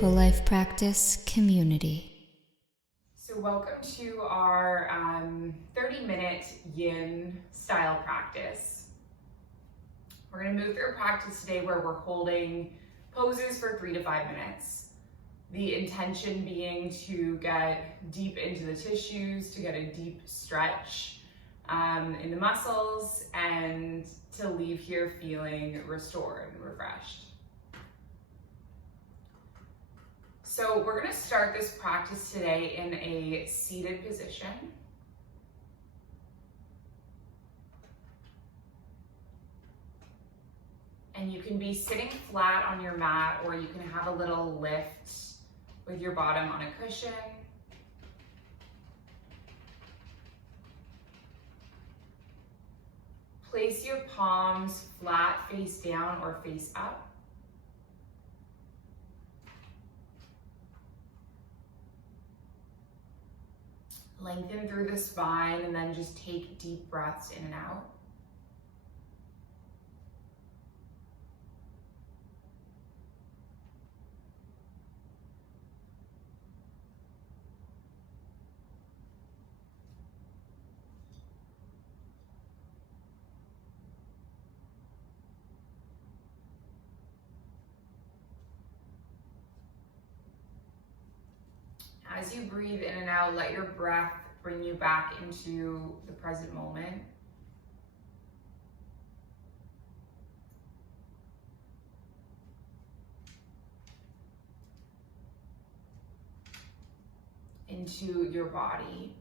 Mindful Life Practice community. So welcome to our 30-minute Yin style practice. We're going to move through a practice today where we're holding poses for 3 to 5 minutes. The intention being to get deep into the tissues, to get a deep stretch in the muscles, and to leave here feeling restored and refreshed. So we're going to start this practice today in a seated position. And you can be sitting flat on your mat, or you can have a little lift with your bottom on a cushion. Place your palms flat, face down or face up. Lengthen through the spine and then just take deep breaths in and out. As you breathe in and out, let your breath bring you back into the present moment. Into your body.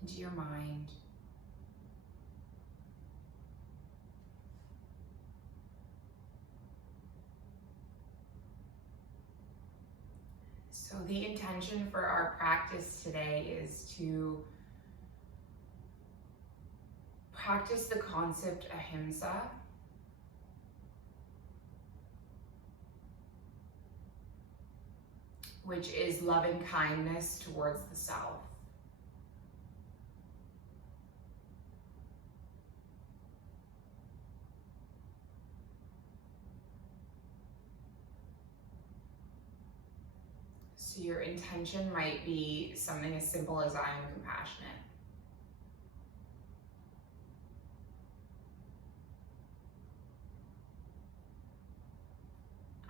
Into your mind. So the intention for our practice today is to practice the concept AHIMSA, which is loving kindness towards the self. So your intention might be something as simple as I am compassionate.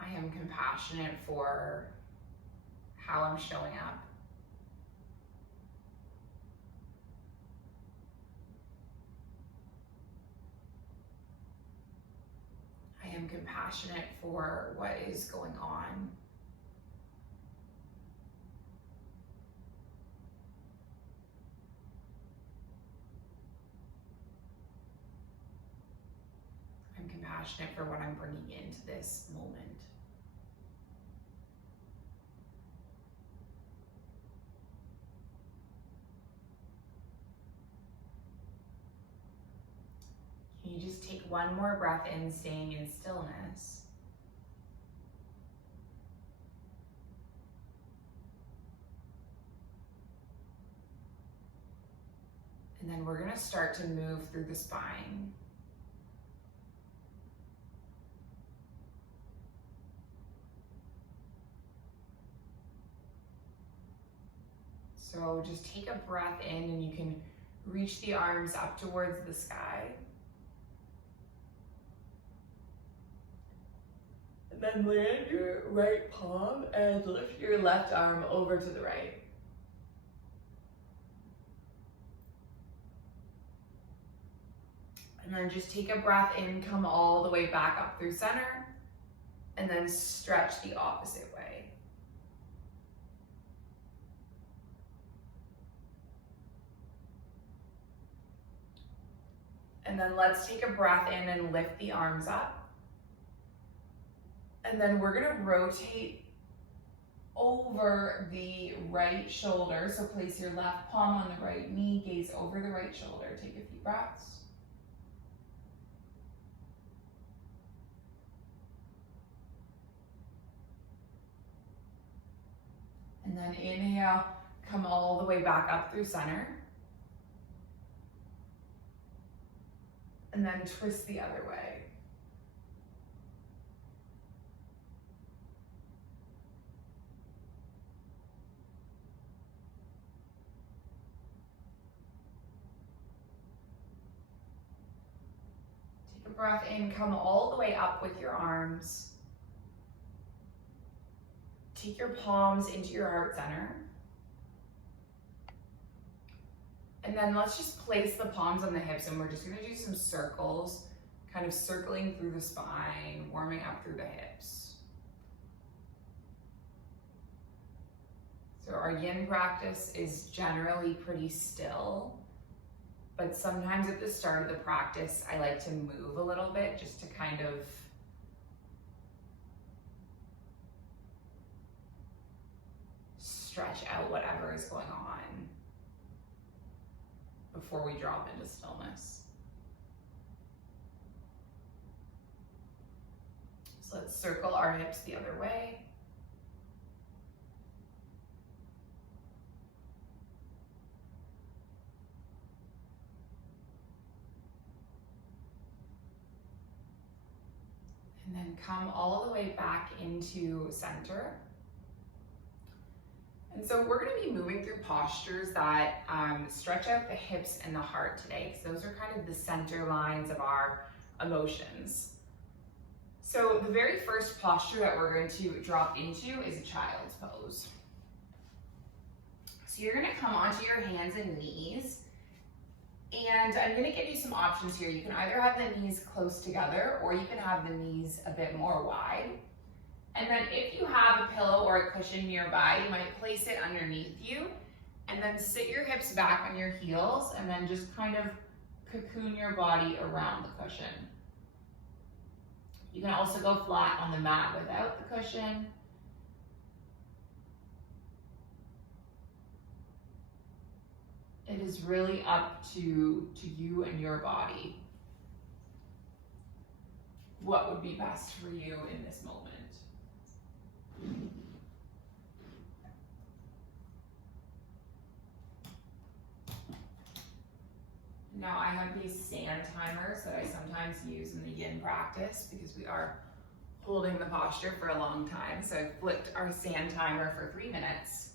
I am compassionate for how I'm showing up. I am compassionate for what is going on. I'm compassionate for what I'm bringing into this moment. Can you just take one more breath in, staying in stillness? And then we're going to start to move through the spine. So just take a breath in and you can reach the arms up towards the sky. And then land your right palm and lift your left arm over to the right. And then just take a breath in, come all the way back up through center, and then stretch the opposite way. And then let's take a breath in and lift the arms up. And then we're gonna rotate over the right shoulder. So place your left palm on the right knee, gaze over the right shoulder. Take a few breaths. And then inhale, come all the way back up through center. And then twist the other way. Take a breath in, come all the way up with your arms. Take your palms into your heart center. And then let's just place the palms on the hips, and we're just gonna do some circles, kind of circling through the spine, warming up through the hips. So our yin practice is generally pretty still, but sometimes at the start of the practice, I like to move a little bit just to kind of stretch out whatever is going on before we drop into stillness. So let's circle our hips the other way. And then come all the way back into center. And so we're going to be moving through postures that stretch out the hips and the heart today, because those are kind of the center lines of our emotions. So the very first posture that we're going to drop into is a child's pose. So you're going to come onto your hands and knees, and I'm going to give you some options here. You can either have the knees close together, or you can have the knees a bit more wide. And then if you have a pillow or a cushion nearby, you might place it underneath you, and then sit your hips back on your heels, and then just kind of cocoon your body around the cushion. You can also go flat on the mat without the cushion. It is really up to you and your body what would be best for you in this moment. Now I have these stand timers that I sometimes use in the yin practice because we are holding the posture for a long time. So I've flipped our stand timer for 3 minutes.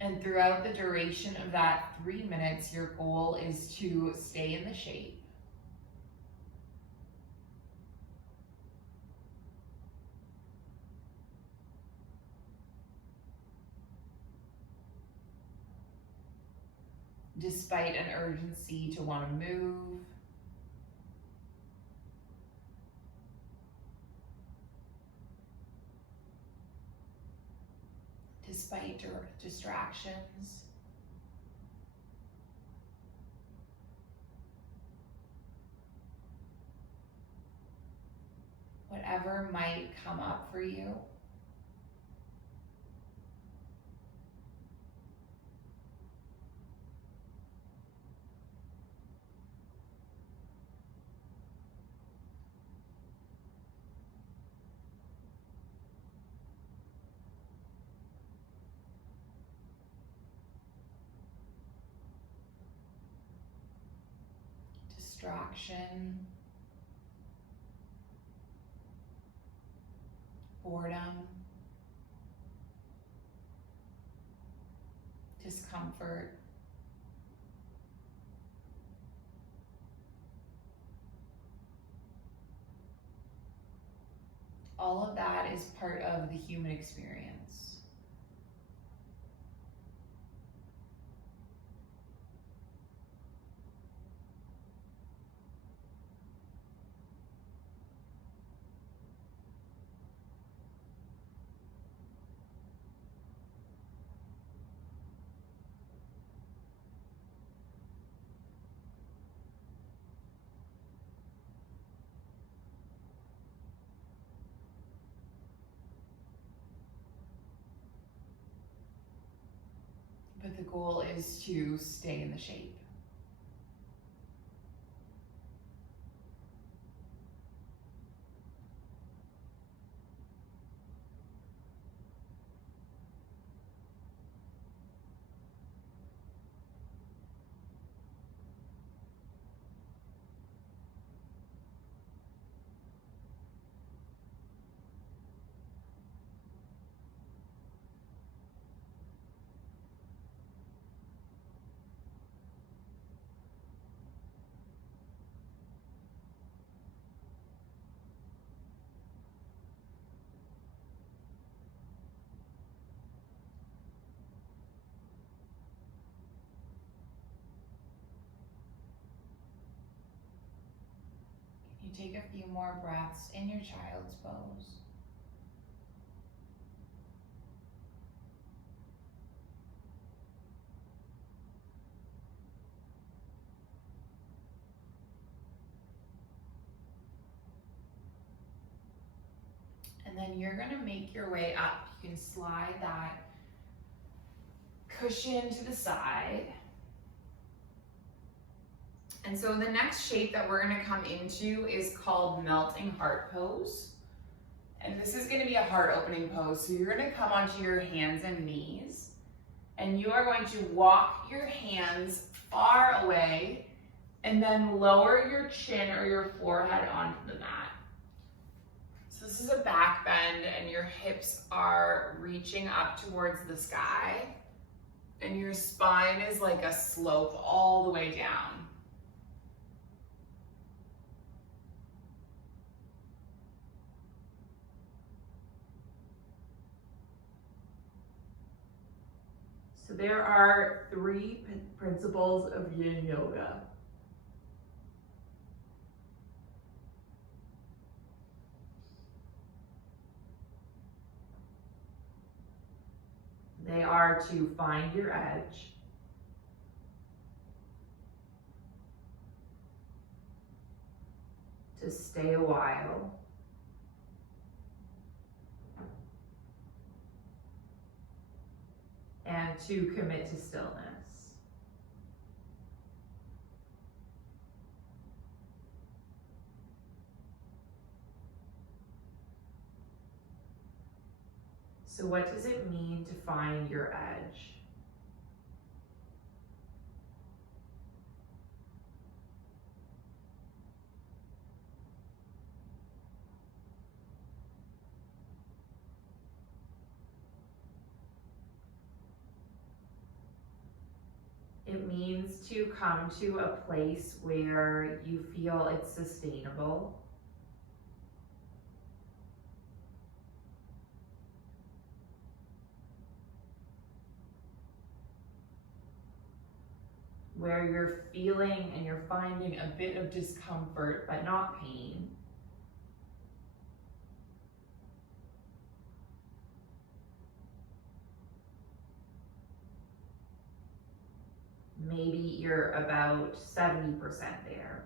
And throughout the duration of that 3 minutes, your goal is to stay in the shape. Despite an urgency to want to move, despite distractions, whatever might come up for you. Distraction, boredom, discomfort, all of that is part of the human experience. But the goal is to stay in the shape. take a few more breaths in your child's pose. And then you're gonna make your way up. You can slide that cushion to the side. And so the next shape that we're gonna come into is called melting heart pose. And this is gonna be a heart opening pose. So you're gonna come onto your hands and knees, and you are going to walk your hands far away and then lower your chin or your forehead onto the mat. So this is a back bend, and your hips are reaching up towards the sky, and your spine is like a slope all the way down. So there are three principles of Yin Yoga. They are to find your edge, to stay a while, and to commit to stillness. So what does it mean to find your edge? It means to come to a place where you feel it's sustainable. Where you're feeling and you're finding a bit of discomfort, but not pain. Maybe you're about 70% there.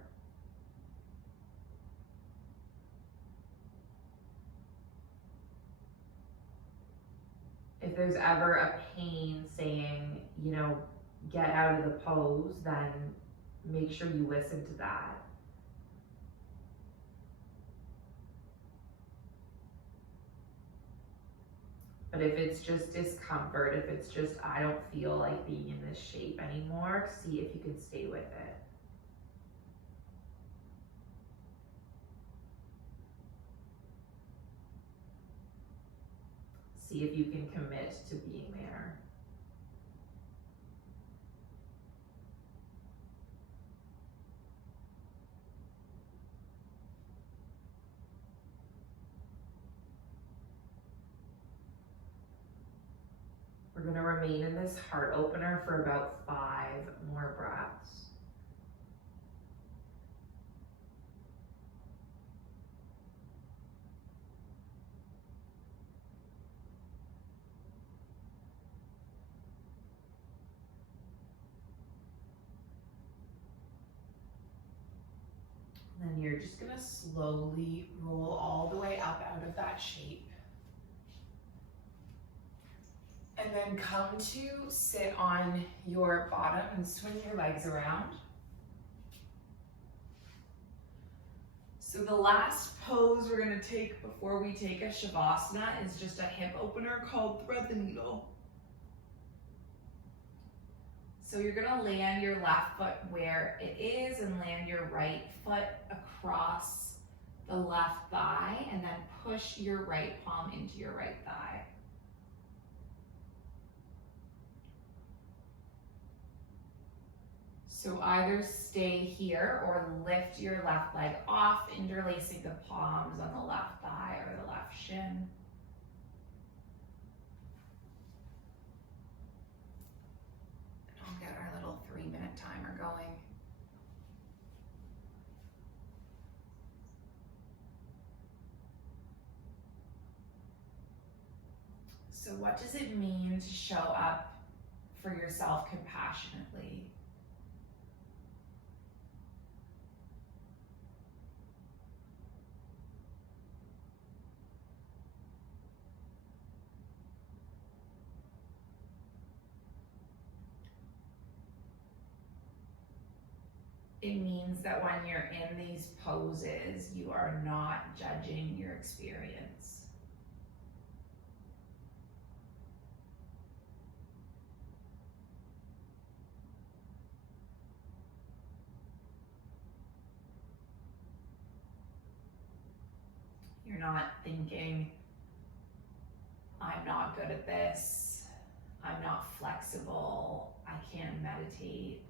If there's ever a pain saying, you know, get out of the pose, then make sure you listen to that. But if it's just discomfort, if it's just, I don't feel like being in this shape anymore, see if you can stay with it. See if you can commit to being there. We're going to remain in this heart opener for about 5 more breaths. And then you're just going to slowly roll all the way up out of that shape. And then come to sit on your bottom and swing your legs around. So the last pose we're gonna take before we take a Savasana is just a hip opener called thread the needle. So you're gonna land your left foot where it is and land your right foot across the left thigh, and then push your right palm into your right thigh. So either stay here or lift your left leg off, interlacing the palms on the left thigh or the left shin. And I'll get our little 3-minute timer going. So what does it mean to show up for yourself compassionately? It means that when you're in these poses, you are not judging your experience. You're not thinking, I'm not good at this, I'm not flexible, I can't meditate.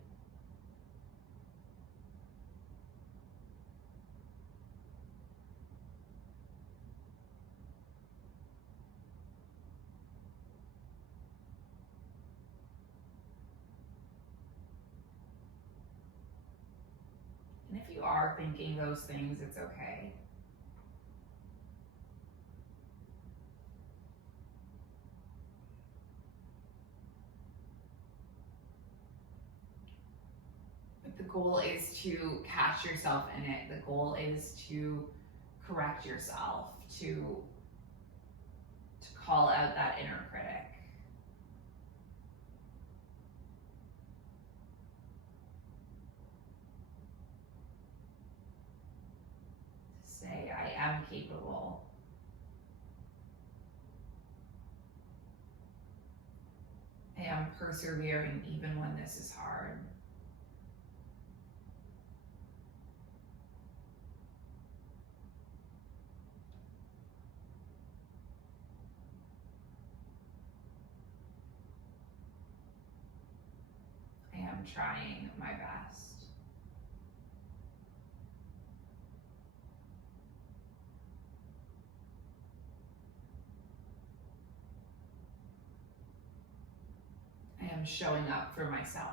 And if you are thinking those things, it's okay. But the goal is to catch yourself in it. The goal is to correct yourself, to call out that inner critic. Say, I am capable. I am persevering even when this is hard. I am trying my best. I am showing up for myself.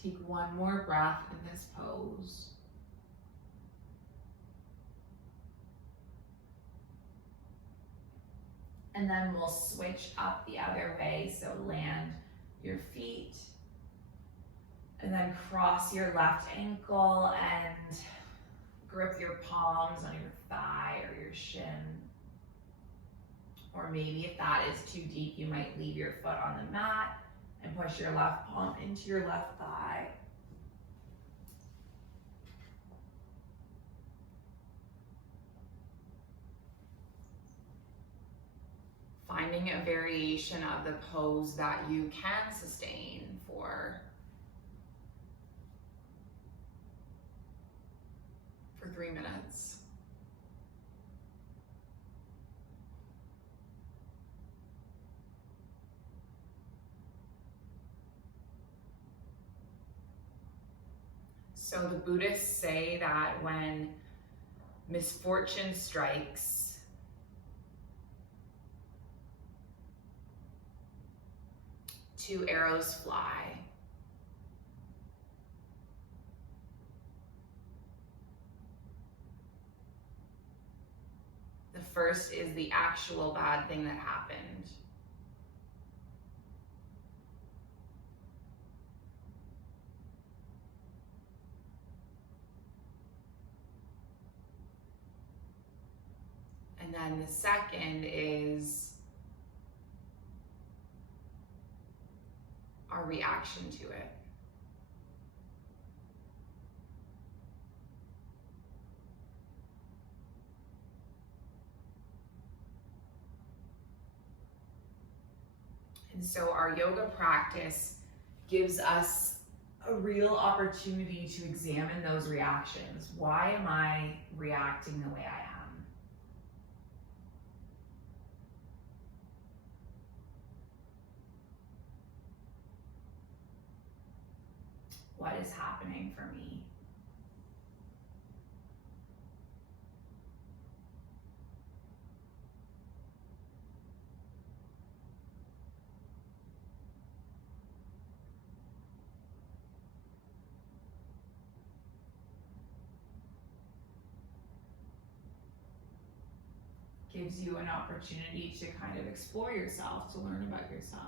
Take one more breath in this pose. And then we'll switch up the other way. So land your feet and then cross your left ankle and grip your palms on your thigh or your shin. Or maybe if that is too deep, you might leave your foot on the mat and push your left palm into your left thigh. Finding a variation of the pose that you can sustain for 3 minutes. So the Buddhists say that when misfortune strikes, two arrows fly. The first is the actual bad thing that happened. And then the second is our reaction to it. And so our yoga practice gives us a real opportunity to examine those reactions. Why am I reacting the way I am? What is happening for me? Gives you an opportunity to kind of explore yourself, to learn about yourself.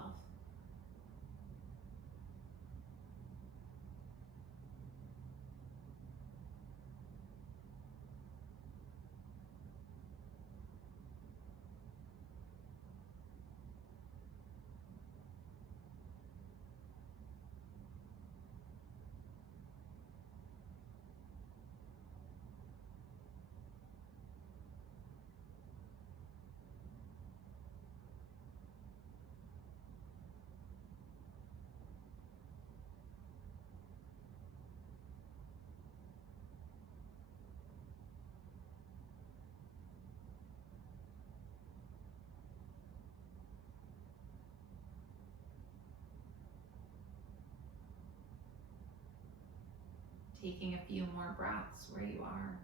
Taking a few more breaths where you are.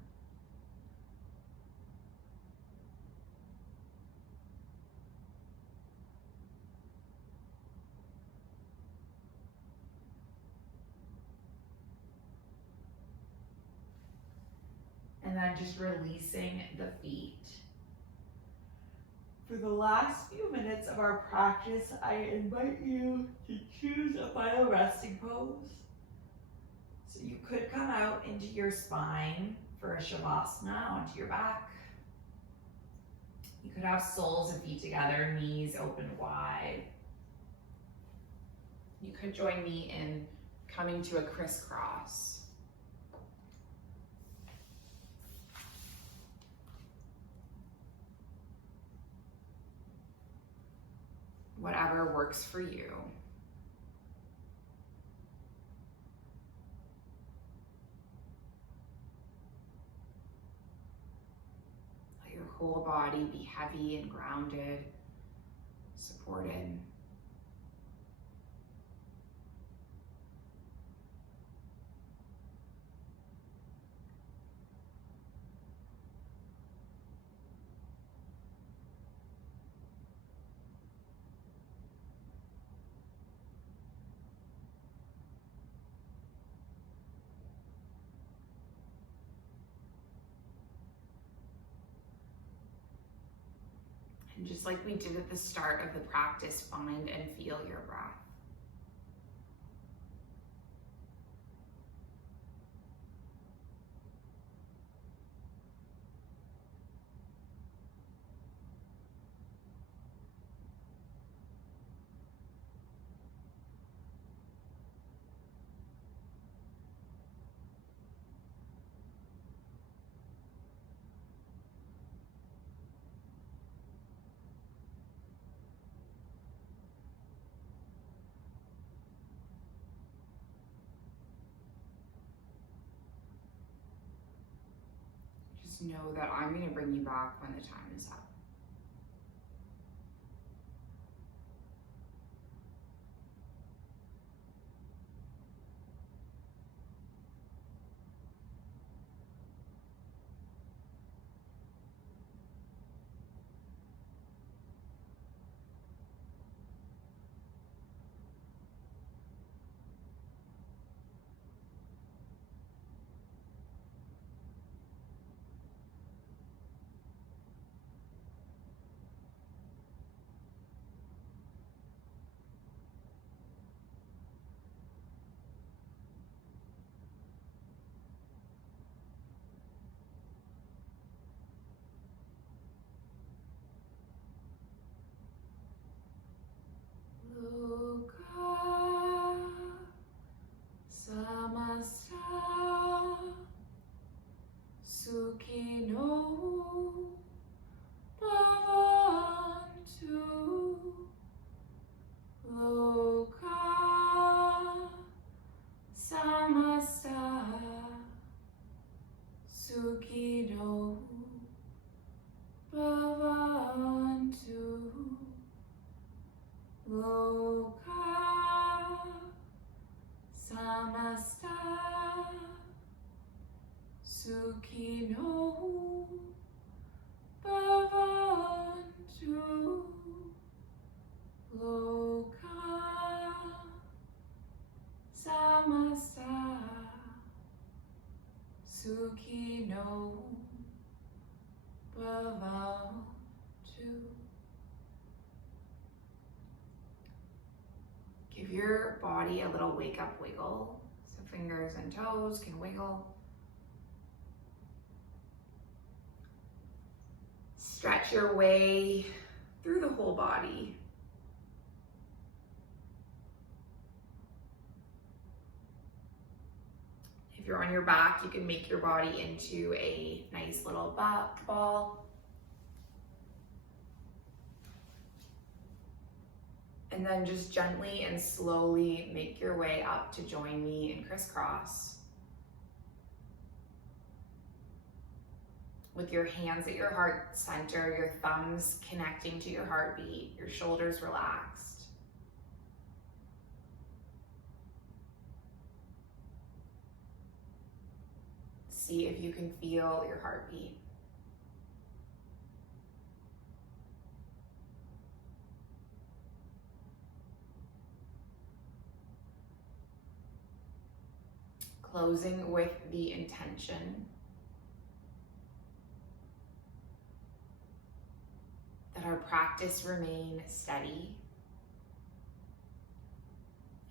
And then just releasing the feet. For the last few minutes of our practice, I invite you to choose a final resting pose. So you could come out into your spine for a Savasana onto your back. You could have soles of feet together, knees open wide. You could join me in coming to a crisscross. Whatever works for you. Let your whole body be heavy and grounded, supported. And just like we did at the start of the practice, find and feel your breath. Just know that I'm going to bring you back when the time is up. Samasta Sukhino Bhavantu Loka Samasta Sukhino Bhavantu. Give your body a little wake up wiggle. So fingers and toes can wiggle. Stretch your way through the whole body. If you're on your back, you can make your body into a nice little ball. And then just gently and slowly make your way up to join me in crisscross. With your hands at your heart center, your thumbs connecting to your heartbeat, your shoulders relaxed. See if you can feel your heartbeat. Closing with the intention that our practice remain steady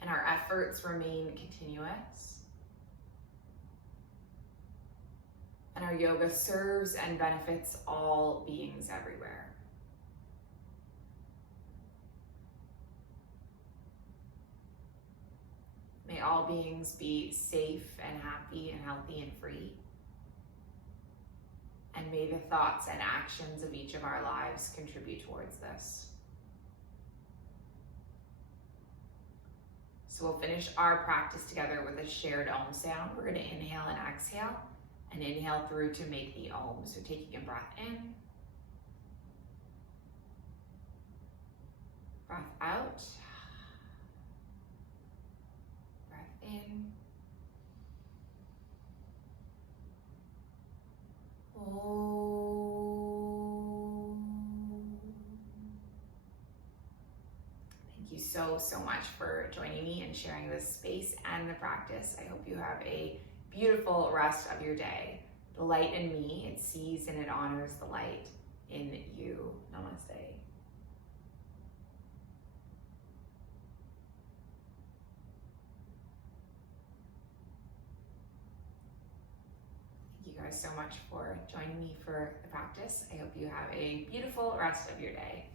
and our efforts remain continuous, and our yoga serves and benefits all beings everywhere. May all beings be safe and happy and healthy and free. And may the thoughts and actions of each of our lives contribute towards this. So we'll finish our practice together with a shared Om sound. We're going to inhale and exhale, and inhale through to make the Om. So taking a breath in, breath out, breath in, Thank you so much for joining me and sharing this space and the practice. I hope you have a beautiful rest of your day. The light in me, it sees and it honors the light in you. Namaste. Thank you guys so much for joining me for the practice. I hope you have a beautiful rest of your day.